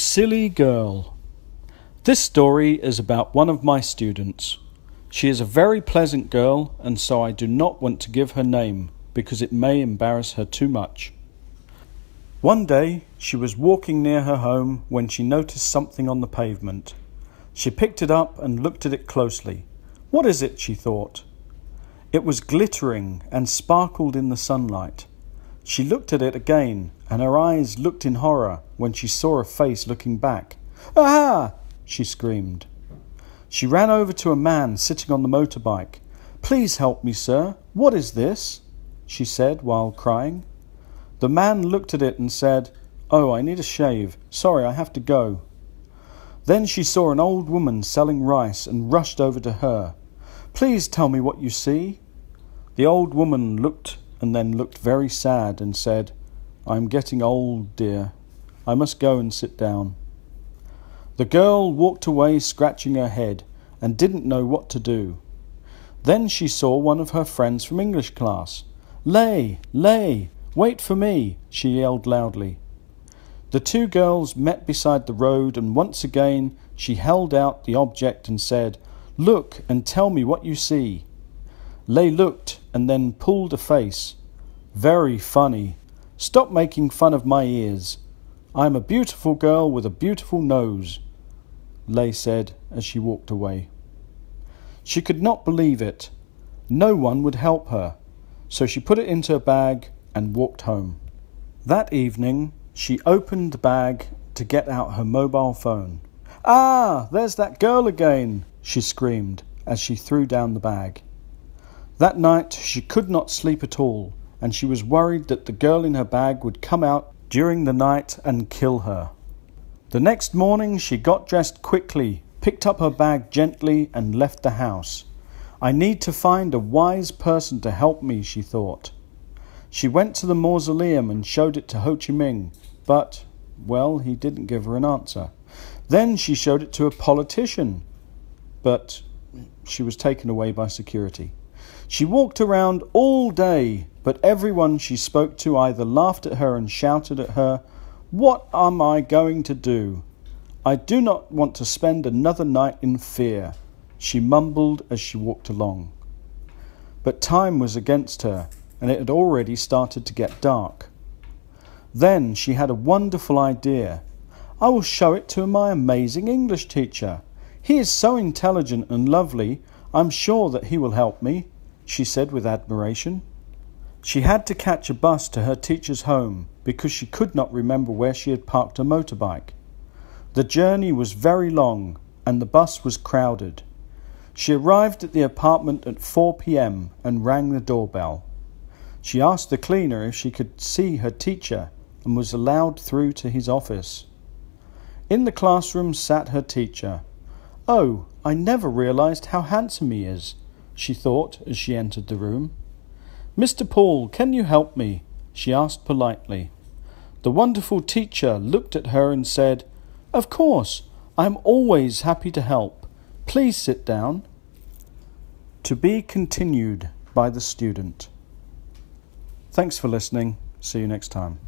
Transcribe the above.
Silly Girl. This story is about one of my students. She is a very pleasant girl, and so I do not want to give her name because it may embarrass her too much. One day, she was walking near her home when she noticed something on the pavement. She picked it up and looked at it closely. What is it, she thought? It was glittering and sparkled in the sunlight. She looked at it again, and her eyes looked in horror when she saw a face looking back. "Ah!" she screamed. She ran over to a man sitting on the motorbike. "Please help me, sir. What is this?" she said while crying. The man looked at it and said, "Oh, I need a shave. Sorry, I have to go." Then she saw an old woman selling rice and rushed over to her. "Please tell me what you see." The old woman looked and then looked very sad and said, "I'm getting old, dear. I must go and sit down." The girl walked away scratching her head and didn't know what to do. Then she saw one of her friends from English class. "Lay, wait for me," she yelled loudly. The two girls met beside the road, and once again she held out the object and said, "Look and tell me what you see." Lay looked and then pulled a face. "Very funny. Stop making fun of my ears. I'm a beautiful girl with a beautiful nose," Lay said as she walked away. She could not believe it. No one would help her, so she put it into a bag and walked home. That evening, she opened the bag to get out her mobile phone. "Ah, there's that girl again," she screamed as she threw down the bag. That night, she could not sleep at all, and she was worried that the girl in her bag would come out during the night and kill her. The next morning, she got dressed quickly, picked up her bag gently, and left the house. "I need to find a wise person to help me," she thought. She went to the mausoleum and showed it to Ho Chi Minh, but, well, he didn't give her an answer. Then she showed it to a politician, but she was taken away by security. She walked around all day, but everyone she spoke to either laughed at her and shouted at her, "What am I going to do? I do not want to spend another night in fear," she mumbled as she walked along. But time was against her, and it had already started to get dark. Then she had a wonderful idea. "I will show it to my amazing English teacher. He is so intelligent and lovely, I'm sure that he will help me," she said with admiration. She had to catch a bus to her teacher's home because she could not remember where she had parked her motorbike. The journey was very long and the bus was crowded. She arrived at the apartment at 4 p.m. and rang the doorbell. She asked the cleaner if she could see her teacher and was allowed through to his office. In the classroom sat her teacher. "Oh, I never realized how handsome he is," she thought as she entered the room. "Mr. Paul, can you help me?" she asked politely. The wonderful teacher looked at her and said, "Of course, I am always happy to help. Please sit down." To be continued by the student. Thanks for listening. See you next time.